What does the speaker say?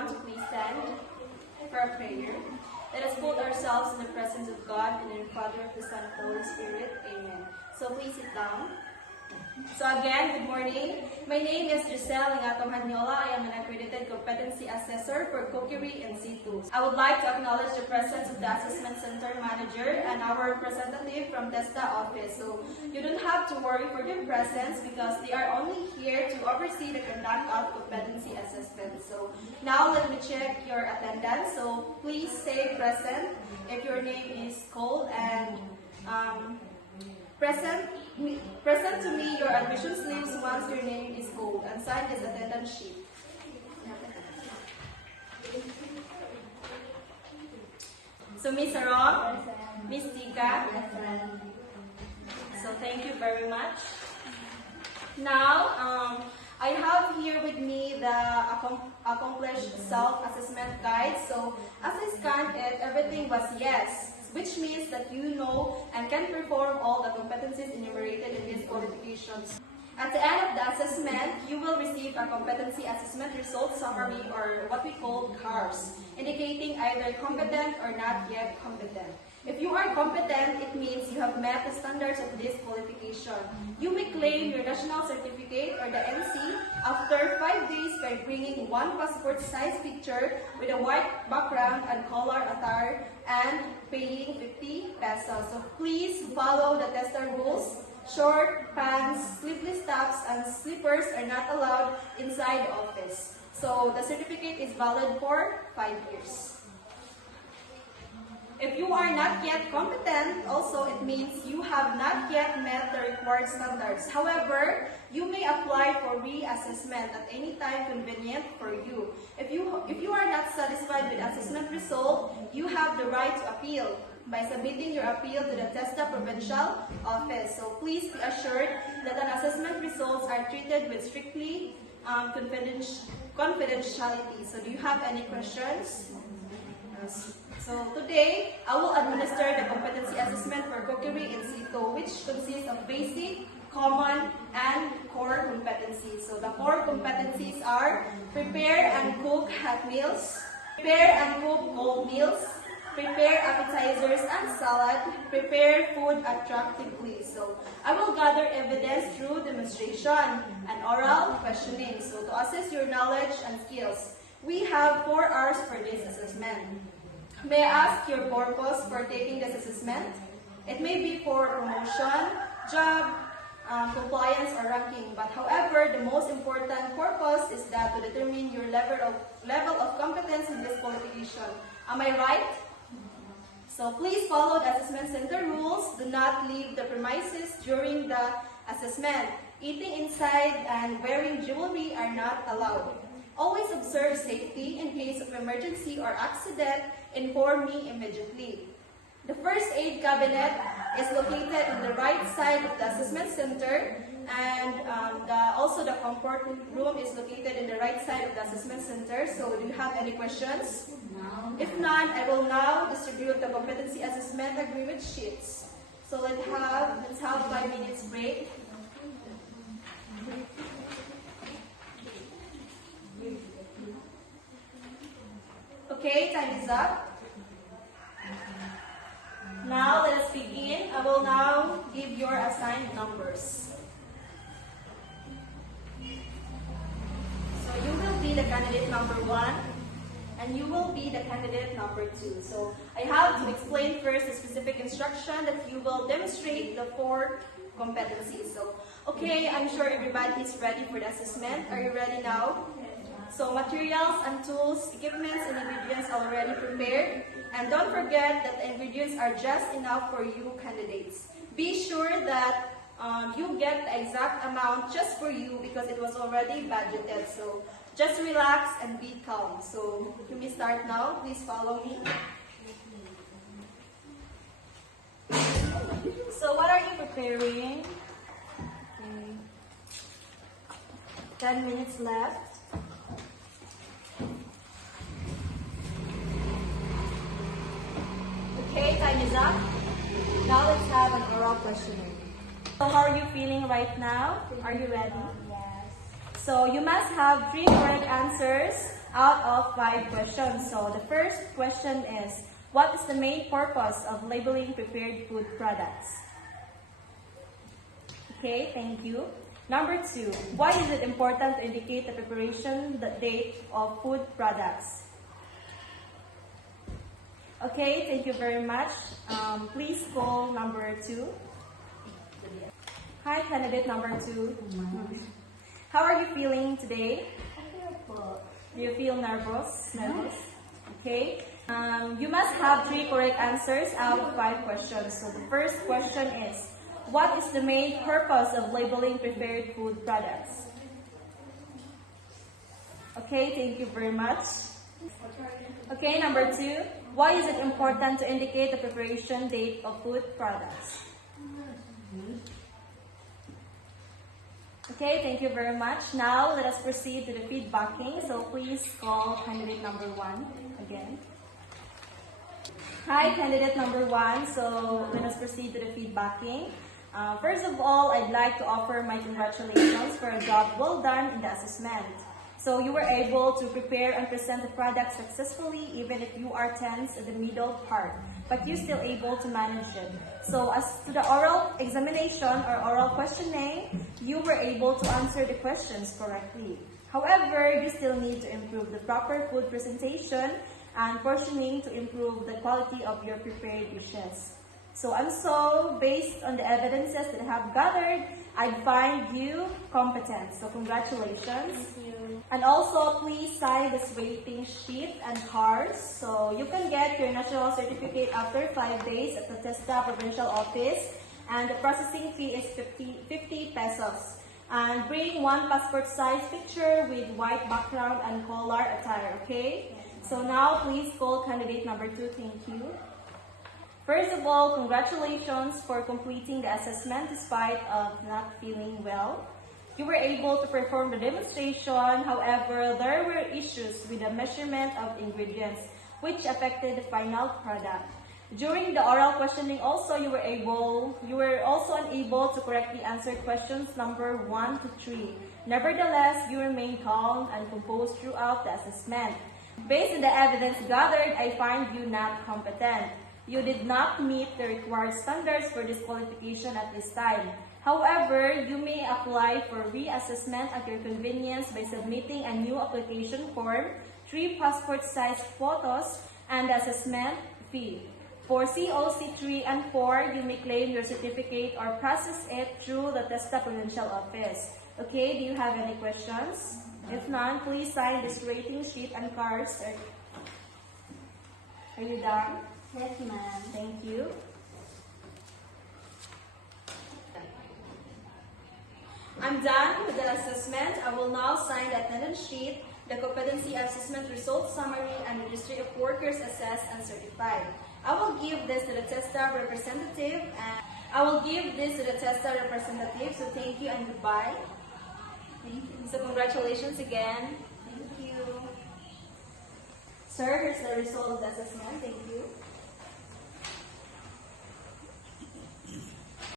everyone to please stand for a prayer. Let us put ourselves in the presence of God and in the Father, of the Son, of the Holy Spirit. Amen. So please sit down. So again, good morning. My name is Giselle Ingatong Hanyola. I am an accredited competency assessor for cookery and seafood. I would like to acknowledge the presence of the assessment center manager and our representative from TESDA office. So you don't have to worry for their presence because they are only here to oversee the conduct of competency assessment. So now let me check your attendance. So please say present if your name is called and present to me your admission slips once your name is called and sign this attendance sheet. So Miss Arong, Miss Tika, so thank you very much. Now, I have here with me the accomplished self-assessment guide. So as I scanned it, everything was yes, which means that you know and can perform all the competencies enumerated in these qualifications. At the end of the assessment, you will receive a competency assessment result summary, or what we call CARS, indicating either competent or not yet competent. If you are competent, it means you have met the standards of this qualification. You may claim your national certificate or the NC after 5 days by bringing one passport-size picture with a white background and color attire and paying 50 pesos. So please follow the tester rules. Short pants, sleeveless tops, and slippers are not allowed inside the office. So the certificate is valid for 5 years. If you are not yet competent, also it means you have not yet met the required standards. However, you may apply for reassessment at any time convenient for you. If you are not satisfied with assessment result, you have the right to appeal by submitting your appeal to the TESDA Provincial Office. So please be assured that an assessment results are treated with strictly confidentiality. So do you have any questions? So today, I will administer the competency assessment for cookery in SEATO, which consists of basic, common, and core competencies. So the core competencies are prepare and cook hot meals, prepare and cook cold meals, prepare appetizers and salad, prepare food attractively. So I will gather evidence through demonstration and oral questioning. So to assess your knowledge and skills, we have 4 hours for this assessment. May I ask your purpose for taking this assessment? It may be for promotion, job, compliance, or ranking. But however, the most important purpose is that to determine your level of competence in this qualification. Am I right? So please follow the assessment center rules. Do not leave the premises during the assessment. Eating inside and wearing jewelry are not allowed. Always observe safety. In case of emergency or accident, inform me immediately. The first aid cabinet is located on the right side of the assessment center, and also the comfort room is located in the right side of the assessment center. So do you have any questions? No. If not, I will now distribute the competency assessment agreement sheets. So let's have 5 minutes break. Okay, time is up. Now let us begin. I will now give your assigned numbers. So you will be the candidate number 1 and you will be the candidate number 2. So I have to explain first the specific instruction that you will demonstrate the 4 competencies. So, okay, I'm sure everybody is ready for the assessment. Are you ready now? So materials and tools, equipments, and ingredients are already prepared. And don't forget that the ingredients are just enough for you candidates. Be sure that you get the exact amount just for you because it was already budgeted. So just relax and be calm. So you may start now. Please follow me. So what are you preparing? Okay. 10 minutes left. Okay, time is up. Now let's have an oral questioning. So how are you feeling right now? Are you ready? Yes. So you must have 3 correct answers out of 5 questions. So the first question is, what is the main purpose of labeling prepared food products? Okay, thank you. Number 2, why is it important to indicate the preparation date of food products? Okay, thank you very much. Please call number 2. Hi, candidate number 2. How are you feeling today? Do you feel nervous? Okay. You must have 3 correct answers out of 5 questions. So the first question is, what is the main purpose of labeling prepared food products? Okay, thank you very much. Okay, number 2, why is it important to indicate the preparation date of food products? Okay, thank you very much. Now, let us proceed to the feedbacking. So, please call candidate number 1 again. Hi, candidate number 1. So, let us proceed to the feedbacking. First of all, I'd like to offer my congratulations for a job well done in the assessment. So, you were able to prepare and present the product successfully even if you are tense at the middle part, but you're still able to manage it. So, as to the oral examination or oral questioning, you were able to answer the questions correctly. However, you still need to improve the proper food presentation and portioning to improve the quality of your prepared dishes. So based on the evidences that I have gathered, I find you competent. So congratulations. Thank you. And also, please sign this rating sheet and cards. So you can get your national certificate after 5 days at the TESDA provincial office. And the processing fee is 50 pesos. And bring 1 passport size picture with white background and collar attire, okay? So now, please call candidate number 2. Thank you. First of all, congratulations for completing the assessment despite of not feeling well. You were able to perform the demonstration, however, there were issues with the measurement of ingredients which affected the final product. During the oral questioning also, you were also unable to correctly answer questions number 1 to 3. Nevertheless, you remained calm and composed throughout the assessment. Based on the evidence gathered, I find you not competent. You did not meet the required standards for disqualification at this time. However, you may apply for reassessment at your convenience by submitting a new application form, 3 passport-sized photos, and the assessment fee. For COC 3 and 4, you may claim your certificate or process it through the TESDA provincial office. Okay, do you have any questions? If none, please sign this rating sheet and cards. Are you done? Yes, ma'am. Thank you. I'm done with the assessment. I will now sign the attendance sheet, the competency assessment results summary, and registry of workers assessed and certified. I will give this to the TESDA representative, so thank you and goodbye. Thank you. So congratulations again. Thank you. Sir, here's the result of the assessment. Thank you.